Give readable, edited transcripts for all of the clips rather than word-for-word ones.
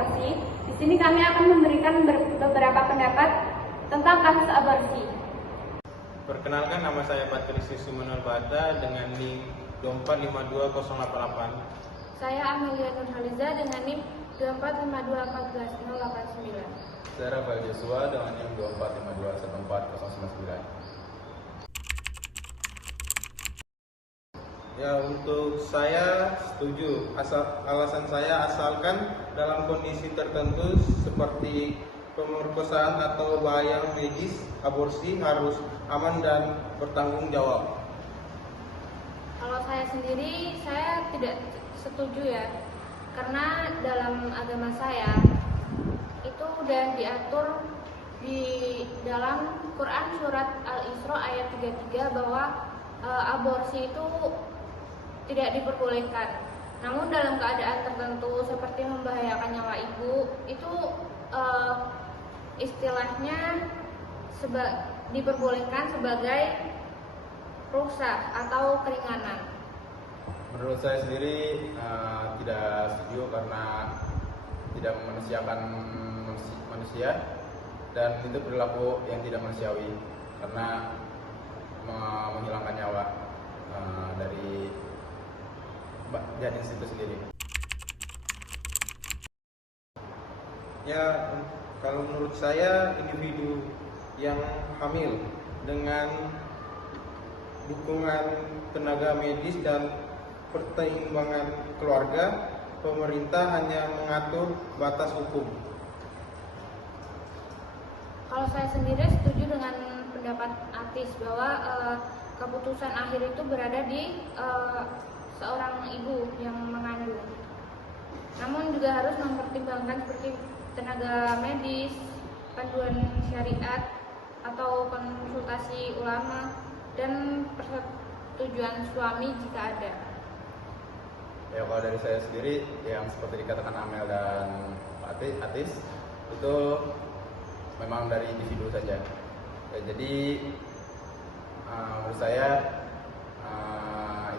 aborsi. Di sini kami akan memberikan beberapa pendapat tentang kasus aborsi. Perkenalkan, nama saya Patricia Sumenol Bata dengan NIM 2452088. Saya Amelia Nurhaliza dengan NIM 245214089. Saya Rafael Joshua dengan NIM 245214099. Ya, untuk saya setuju. Alasan saya asalkan dalam kondisi tertentu seperti pemerkosaan atau bahaya medis, aborsi harus aman dan bertanggung jawab. Kalau saya sendiri, saya tidak setuju ya, karena dalam agama saya itu udah diatur di dalam Quran surat Al-Isra ayat 33 bahwa aborsi itu tidak diperbolehkan. Namun dalam keadaan tertentu seperti membahayakan nyawa ibu, itu istilahnya diperbolehkan sebagai rukhsah atau keringanan. Menurut saya sendiri tidak setuju karena tidak memanusiakan manusia dan itu perilaku yang tidak manusiawi karena menghilangkan nyawa dari janin itu sendiri. Ya, kalau menurut saya individu yang hamil dengan dukungan tenaga medis dan pertimbangan keluarga, pemerintah hanya mengatur batas hukum. Kalau saya sendiri setuju dengan pendapat Atis bahwa keputusan akhir itu berada di seorang ibu yang mengandung. Namun juga harus mempertimbangkan seperti tenaga medis, panduan syariat atau konsultasi ulama dan persetujuan suami jika ada. Ya, kalau dari saya sendiri yang seperti dikatakan Amel dan Atis itu memang dari individu saja. Ya, jadi menurut saya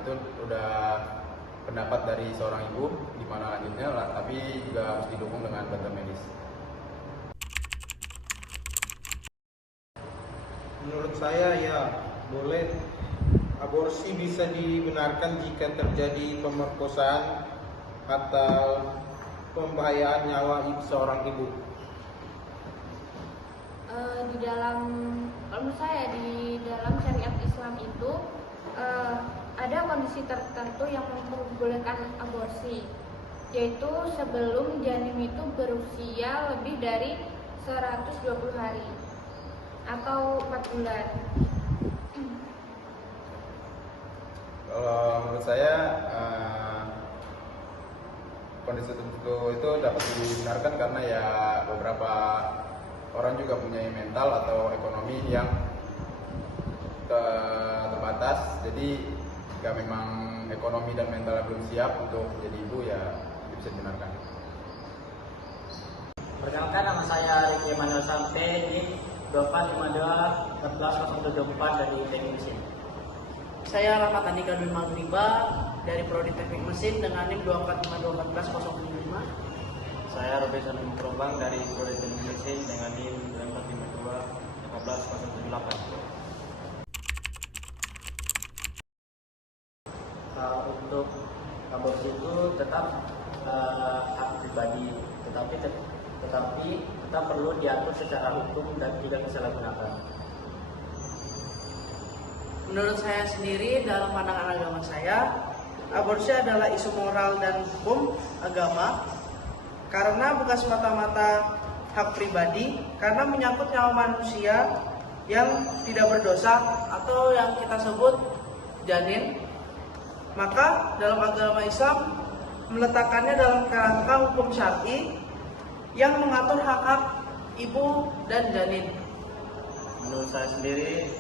itu udah pendapat dari seorang ibu di mana lanjutnya lah, tapi juga harus didukung dengan bantuan medis. Menurut saya ya boleh, aborsi bisa dibenarkan jika terjadi pemerkosaan atau pembahayaan nyawa seorang ibu. Kalau menurut saya di dalam syariat Islam itu ada kondisi tertentu yang memperbolehkan aborsi, yaitu sebelum janin itu berusia lebih dari 120 hari atau 4 bulan. Kalau menurut saya kondisi tertentu itu dapat dibenarkan karena ya beberapa orang juga punya mental atau ekonomi yang terbatas. Jadi jika memang ekonomi dan mental belum siap untuk menjadi ibu, ya bisa dibenarkan. Perkenalkan, nama saya Ricky Manuel Sampe di 245214024 dari Teknik Mesin. Saya Rahmat Andika Dwi Magriba dari Prodi Teknik Mesin dengan NIM 245214005. Saya Robi Sanum Perombang dari Prodi Teknik Mesin dengan NIM 245214008. Untuk aborsi itu tetap hak pribadi, tetapi tetap perlu diatur secara hukum dan tidak disalahgunakan. Menurut saya sendiri, dalam pandangan agama saya, aborsi adalah isu moral dan hukum agama karena bukan semata-mata hak pribadi, karena menyangkut nyawa manusia yang tidak berdosa atau yang kita sebut janin. Maka dalam agama Islam meletakkannya dalam kerangka hukum syar'i yang mengatur hak-hak ibu dan janin. Menurut saya sendiri,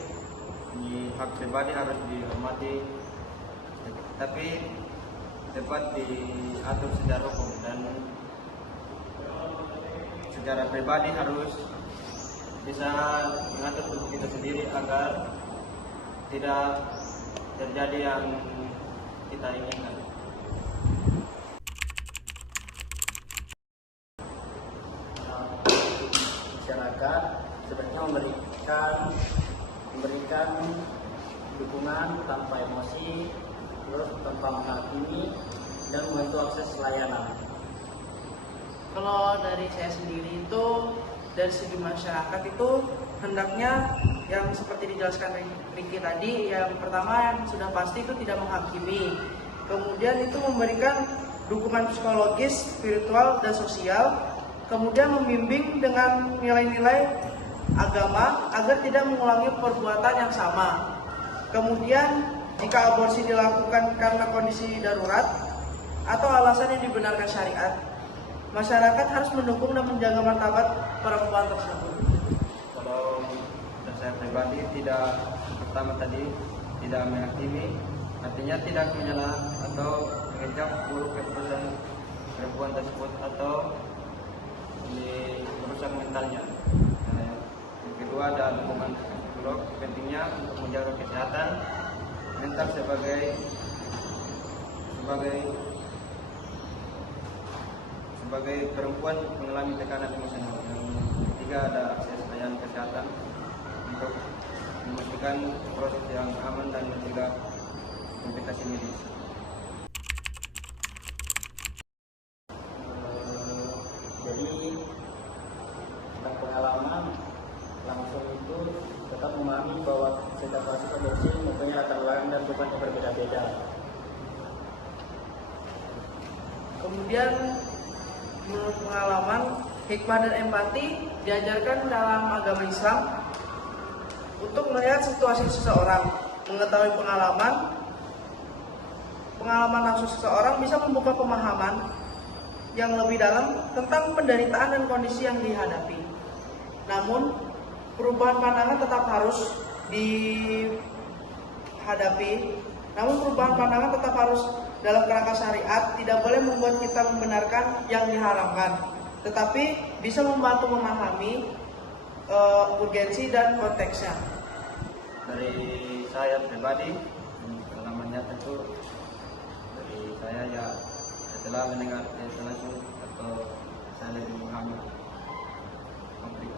hak pribadi harus dihormati, tapi tepat diatur secara hukum, dan secara pribadi harus bisa mengatur tubuh kita sendiri agar tidak terjadi yang kita inginkan. masyarakat sebaiknya memberikan dukungan tanpa emosi, terus tanpa menghakimi, dan membantu akses layanan. Kalau dari saya sendiri itu, dari segi masyarakat itu hendaknya yang seperti dijelaskan Ricky tadi, yang pertama yang sudah pasti itu tidak menghakimi, kemudian itu memberikan dukungan psikologis, spiritual, dan sosial, kemudian membimbing dengan nilai-nilai agama agar tidak mengulangi perbuatan yang sama. Kemudian jika aborsi dilakukan karena kondisi darurat atau alasan yang dibenarkan syariat, masyarakat harus mendukung dan menjaga martabat perempuan tersebut. Kalau saya pribadi tidak pertama tadi tidak menghakimi, artinya tidak menyela atau mengecap buruk keputusan perempuan tersebut atau merusak mentalnya. Yang kedua ada dukungan psikolog, pentingnya untuk menjaga kesehatan mental sebagai perempuan mengalami tekanan emosional. Yang ketiga ada akses layanan kesehatan untuk memastikan proses yang aman dan mencegah komplikasi medis. Jadi tentang pengalaman langsung itu tetap memahami bahwa setiap kasus aborsi mempunyai latar belakang dan beban yang berbeda-beda. Kemudian menurut pengalaman, hikmah dan empati diajarkan dalam agama Islam untuk melihat situasi seseorang, mengetahui pengalaman langsung seseorang bisa membuka pemahaman yang lebih dalam tentang penderitaan dan kondisi yang dihadapi. Namun, perubahan pandangan tetap harus dalam kerangka syariat, tidak boleh membuat kita membenarkan yang diharamkan, tetapi bisa membantu memahami urgensi dan konteksnya. Dari saya pribadi, pengalamannya tentu dari saya ya setelah mendengar langsung atau saya lebih memahami konflik.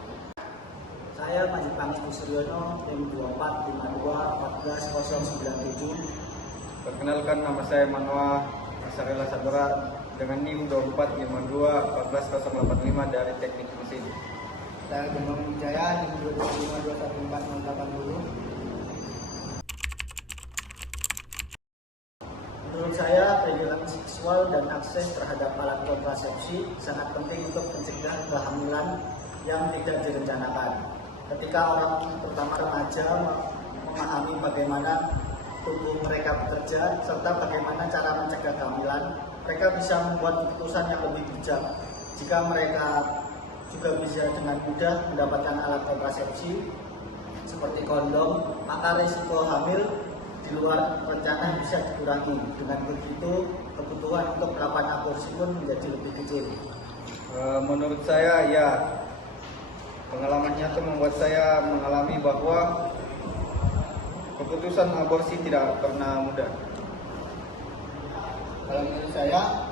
Saya Panji Pangestu Suryono, NIM 24521497. Perkenalkan, nama saya Manwa Asarela Sabra dengan NIM 24521485 dari Teknik Mesin. Saya Gemong Wijaya, NIM 2521480. Menurut saya, perlindungan seksual dan akses terhadap alat kontrasepsi sangat penting untuk mencegah kehamilan yang tidak direncanakan. Ketika orang, terutama remaja, memahami bagaimana tubuh mereka bekerja serta bagaimana cara mencegah kehamilan, mereka bisa membuat keputusan yang lebih bijak. Jika mereka juga bisa dengan mudah mendapatkan alat kontrasepsi seperti kondom, maka risiko hamil di luar rencana bisa dikurangi. Dengan begitu, kebutuhan untuk melakukan aborsi pun menjadi lebih kecil. Menurut saya ya, pengalamannya itu membuat saya mengalami bahwa keputusan aborsi tidak pernah mudah. Kalau menurut saya,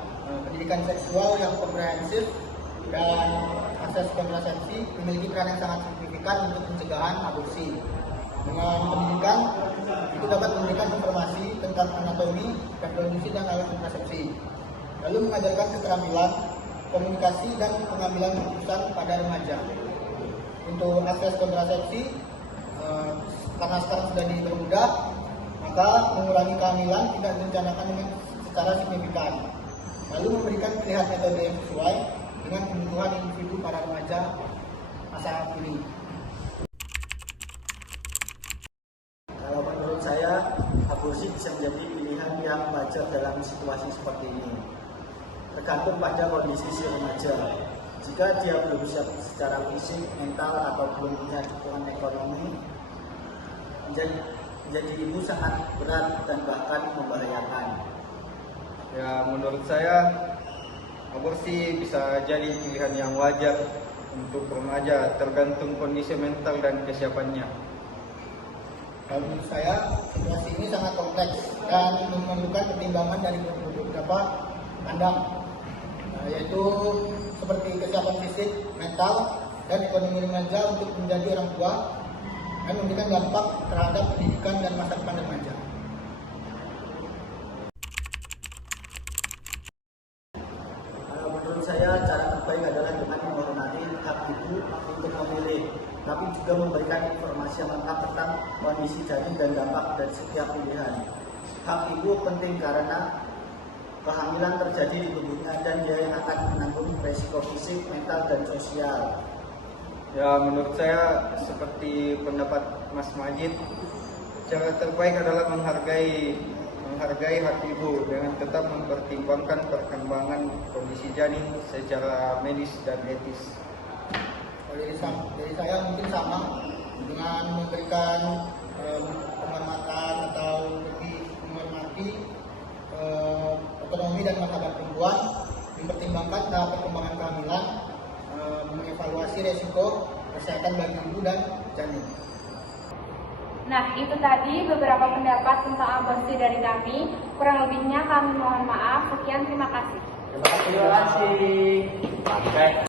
pendidikan seksual yang komprehensif dan akses kontrasepsi memiliki peran yang sangat signifikan untuk pencegahan aborsi. Dengan pendidikan, itu dapat memberikan informasi tentang anatomi, reproduksi, dan alat kontrasepsi. Lalu mengajarkan keterampilan, komunikasi, dan pengambilan keputusan pada remaja. Untuk akses kontrasepsi, karena sekarang sudah dipermudah, maka mengurangi kehamilan tidak direncanakan dengan secara signifikan. Lalu memberikan pilihan metode yang sesuai dengan kebutuhan individu para remaja masa kini. Kalau menurut saya, aborsi bisa menjadi pilihan yang wajar dalam situasi seperti ini. Tergantung pada kondisi si remaja. Jika dia belum siap secara fisik, mental, atau belum punya dukungan ekonomi, menjadi ibu sangat berat dan bahkan membahayakan. Ya, menurut saya aborsi bisa jadi pilihan yang wajar untuk remaja, tergantung kondisi mental dan kesiapannya. Kalau menurut saya, situasi ini sangat kompleks dan memerlukan pertimbangan dari beberapa pandang, yaitu seperti kesiapan fisik, mental, dan ekonomi remaja untuk menjadi orang tua dan memberikan dampak terhadap pendidikan dan masa depan remaja. Menurut saya cara terbaik adalah dengan menghormati hak ibu untuk memilih, tapi juga memberikan informasi yang lengkap tentang kondisi janin dan dampak dari setiap pilihan. Hak ibu penting karena kehamilan terjadi di tubuhnya dan dia yang akan menanggung resiko fisik, mental, dan sosial. Ya, menurut saya seperti pendapat Mas Majid, cara terbaik adalah menghargai hak ibu dengan tetap mempertimbangkan perkembangan kondisi janin secara medis dan etis. Dari saya mungkin sama dengan memberikan penghormatan atau lebih menghormati ekonomi dan masa depan perempuan, mempertimbangkan tahap perkembangan kehamilan, mengevaluasi resiko kesehatan bagi ibu dan janin. Nah, itu tadi beberapa pendapat tentang aborsi dari kami. Kurang lebihnya kami mohon maaf. Sekian, terima kasih. Terima kasih.